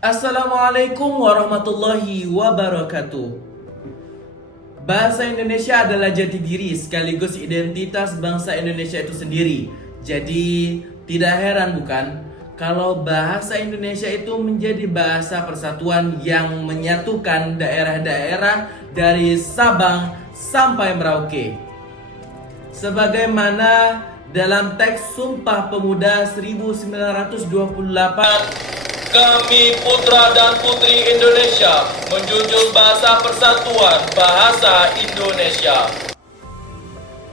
Assalamualaikum warahmatullahi wabarakatuh. Bahasa Indonesia adalah jati diri sekaligus identitas bangsa Indonesia itu sendiri. Jadi tidak heran bukan kalau bahasa Indonesia itu menjadi bahasa persatuan yang menyatukan daerah-daerah dari Sabang sampai Merauke. Sebagaimana dalam teks Sumpah Pemuda 1928, kami putra dan putri Indonesia menjunjung bahasa persatuan bahasa Indonesia.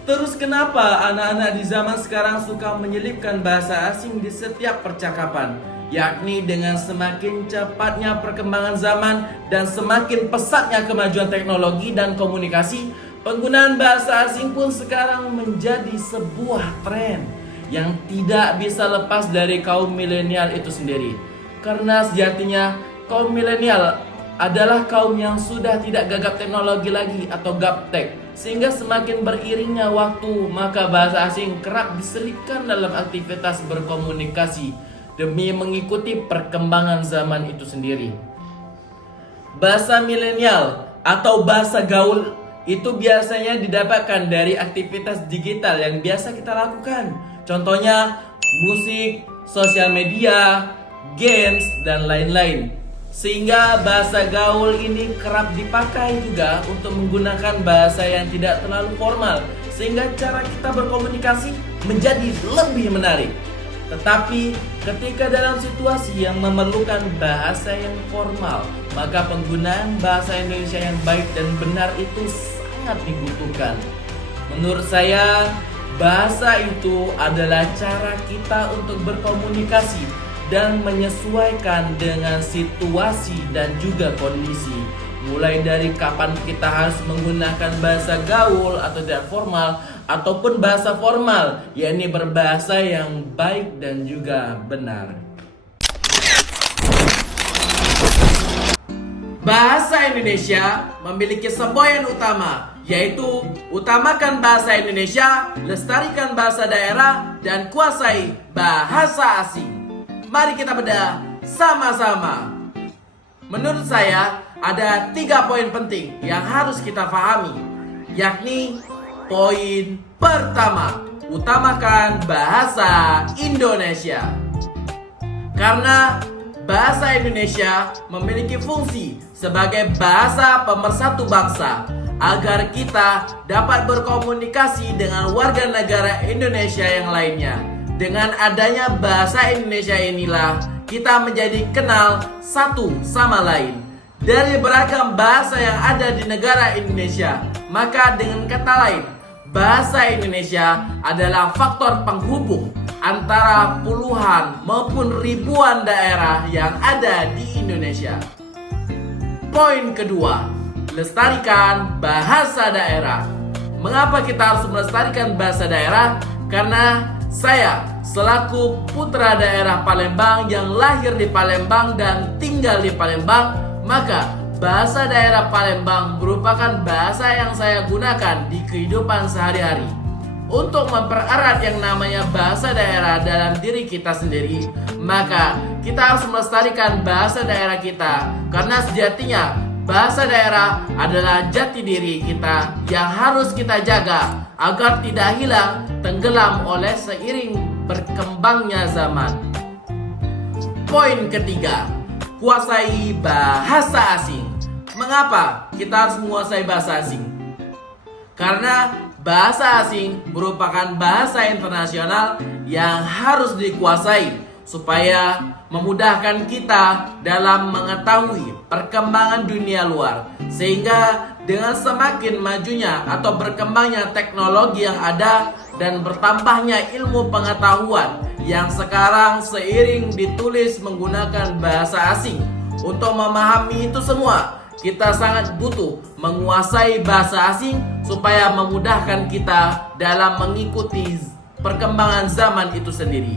Terus kenapa anak-anak di zaman sekarang suka menyelipkan bahasa asing di setiap percakapan? Yakni dengan semakin cepatnya perkembangan zaman dan semakin pesatnya kemajuan teknologi dan komunikasi, penggunaan bahasa asing pun sekarang menjadi sebuah tren yang tidak bisa lepas dari kaum milenial itu sendiri. Karena sejatinya kaum milenial adalah kaum yang sudah tidak gagap teknologi lagi atau gaptek. Sehingga semakin beriringnya waktu, maka bahasa asing kerap diselipkan dalam aktivitas berkomunikasi demi mengikuti perkembangan zaman itu sendiri. Bahasa milenial atau bahasa gaul itu biasanya didapatkan dari aktivitas digital yang biasa kita lakukan. Contohnya musik, sosial media, games, dan lain-lain. Sehingga bahasa gaul ini kerap dipakai juga untuk menggunakan bahasa yang tidak terlalu formal, sehingga cara kita berkomunikasi menjadi lebih menarik. Tetapi ketika dalam situasi yang memerlukan bahasa yang formal, maka penggunaan bahasa Indonesia yang baik dan benar itu sangat dibutuhkan. Menurut saya, bahasa itu adalah cara kita untuk berkomunikasi dan menyesuaikan dengan situasi dan juga kondisi. Mulai dari kapan kita harus menggunakan bahasa gaul atau tidak formal, ataupun bahasa formal, yakni berbahasa yang baik dan juga benar. Bahasa Indonesia memiliki semboyan utama, yaitu utamakan bahasa Indonesia, lestarikan bahasa daerah, dan kuasai bahasa asing. Mari kita bedah sama-sama. Menurut saya ada 3 poin penting yang harus kita pahami, yakni poin pertama, utamakan bahasa Indonesia. Karena bahasa Indonesia memiliki fungsi sebagai bahasa pemersatu bangsa agar kita dapat berkomunikasi dengan warga negara Indonesia yang lainnya. Dengan adanya bahasa Indonesia inilah kita menjadi kenal satu sama lain. Dari beragam bahasa yang ada di negara Indonesia, maka dengan kata lain, bahasa Indonesia adalah faktor penghubung antara puluhan maupun ribuan daerah yang ada di Indonesia. Poin kedua, lestarikan bahasa daerah. Mengapa kita harus melestarikan bahasa daerah? Karena saya selaku putra daerah Palembang yang lahir di Palembang dan tinggal di Palembang, maka bahasa daerah Palembang merupakan bahasa yang saya gunakan di kehidupan sehari-hari. Untuk mempererat yang namanya bahasa daerah dalam diri kita sendiri, maka kita harus melestarikan bahasa daerah kita. Karena sejatinya bahasa daerah adalah jati diri kita yang harus kita jaga agar tidak hilang, tenggelam oleh seiring berkembangnya zaman. Poin ketiga, kuasai bahasa asing. Mengapa kita harus menguasai bahasa asing? Karena bahasa asing merupakan bahasa internasional yang harus dikuasai supaya memudahkan kita dalam mengetahui perkembangan dunia luar. Sehingga dengan semakin majunya atau berkembangnya teknologi yang ada dan bertambahnya ilmu pengetahuan yang sekarang seiring ditulis menggunakan bahasa asing, untuk memahami itu semua kita sangat butuh menguasai bahasa asing supaya memudahkan kita dalam mengikuti perkembangan zaman itu sendiri.